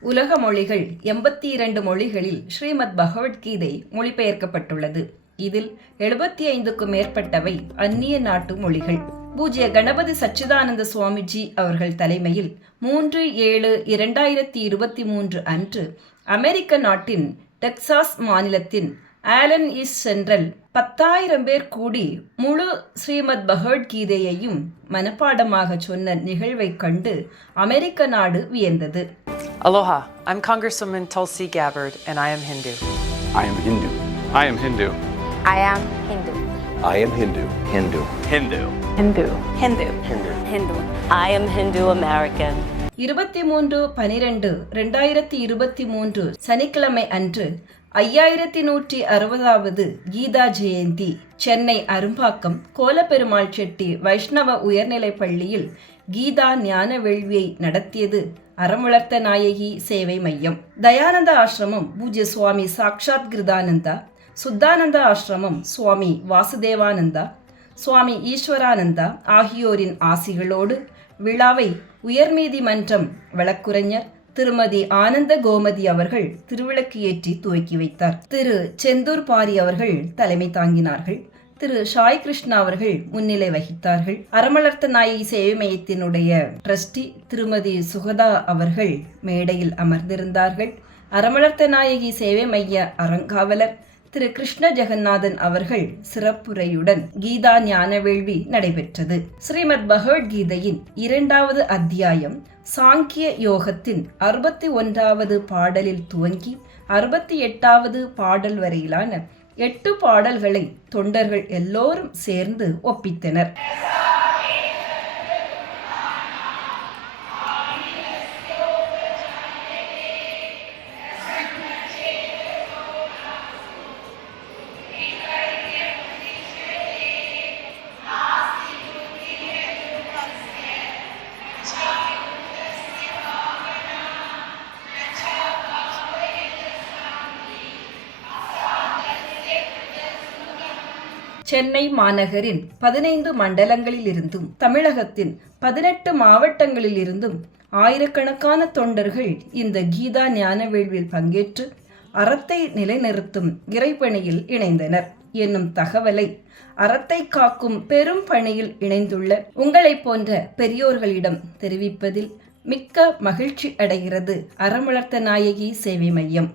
உலக மொழிகள் எண்பத்தி இரண்டு மொழிகளில் ஸ்ரீமத் பகவத்கீதை மொழிபெயர்க்கப்பட்டுள்ளது. இதில் எழுபத்தி ஐந்துக்கும் மேற்பட்டவை அந்நிய நாட்டு மொழிகள். பூஜ்ய கணபதி சச்சிதானந்த சுவாமிஜி அவர்கள் தலைமையில் மூன்று ஏழு இரண்டாயிரத்தி இருபத்தி மூன்று அன்று அமெரிக்க நாட்டின் டெக்சாஸ் மாநிலத்தின் ஆலன் ஈஸ் சென்ட்ரல் பத்தாயிரம் பேர் கூடி முழு ஸ்ரீமத் பகவத்கீதையையும் மனப்பாடமாக சொன்ன நிகழ்வைக் கண்டு அமெரிக்க நாடு வியந்தது. Aloha, I'm Congresswoman Tulsi Gabbard, and I am Hindu. I am Hindu. I am Hindu. I am Hindu. I am Hindu. Hindu. Hindu. Hindu. Hindu. Hindu. Hindu. I am Hindu American. இருபத்தி மூன்று பனிரெண்டு ரெண்டாயிரத்தி இருபத்தி மூன்று சனிக்கிழமை அன்று ஐயாயிரத்தி நூற்றி அறுபதாவது கீதா ஜெயந்தி சென்னை அரும்பாக்கம் கோலப்பெருமாள் செட்டி வைஷ்ணவ உயர்நிலைப் பள்ளியில் கீதா ஞான வேள்வியை நடத்தியது அறமுளர்த்த நாயகி சேவை மையம். தயானந்த ஆசிரமம் பூஜ்ய சுவாமி சாக்ஷாத் கிருதானந்தா சுத்தானந்த ஆசிரமம் சுவாமி வாசுதேவானந்தா சுவாமி ஈஸ்வரானந்தா ஆகியோரின் ஆசிகளோடு விழாவை உயர்நீதிமன்றம் வழக்குரைஞர் திருமதி ஆனந்த கோமதி அவர்கள் திருவிளக்கு ஏற்றி துவக்கி வைத்தார். திரு. செந்தூர் பாரி அவர்கள் தலைமை தாங்கினார்கள். திரு. சாய் கிருஷ்ணா அவர்கள் முன்னிலை வகித்தார்கள். அறமலர்த்த நாயகி சேவை மையத்தினுடைய ட்ரஸ்டி திருமதி சுகதா அவர்கள் மேடையில் அமர்ந்திருந்தார்கள். அறமலர்த்த நாயகி சேவை மைய அறங்காவலர் திரு கிருஷ்ண ஜெகநாதன் அவர்கள் சிறப்புரையுடன் கீதா ஞான வேள்வி நடைபெற்றது. ஸ்ரீமத் பகவத்கீதையின் இரண்டாவது அத்தியாயம் சாங்கிய யோகத்தின் அறுபத்தி ஒன்றாவது பாடலில் துவங்கி அறுபத்தி எட்டாவது பாடல் வரையிலான எட்டு பாடல்களை தொண்டர்கள் எல்லோரும் சேர்ந்து ஒப்பித்தனர். சென்னை மாநகரின் பதினைந்து மண்டலங்களிலிருந்தும் தமிழகத்தின் பதினெட்டு மாவட்டங்களிலிருந்தும் ஆயிரக்கணக்கான தொண்டர்கள் இந்த கீதா ஞான பங்கேற்று அறத்தை நிலைநிறுத்தும் இறைப்பணியில் இணைந்தனர். என்னும் தகவலை அறத்தை காக்கும் பெரும் பணியில் இணைந்துள்ள உங்களைப் போன்ற பெரியோர்களிடம் தெரிவிப்பதில் மிக்க மகிழ்ச்சி அடைகிறது அறமளர்த்த நாயகி சேவை மையம்.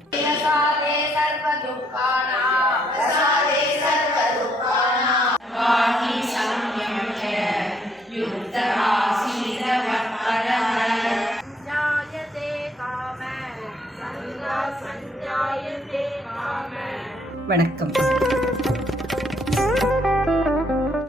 வணக்கம்.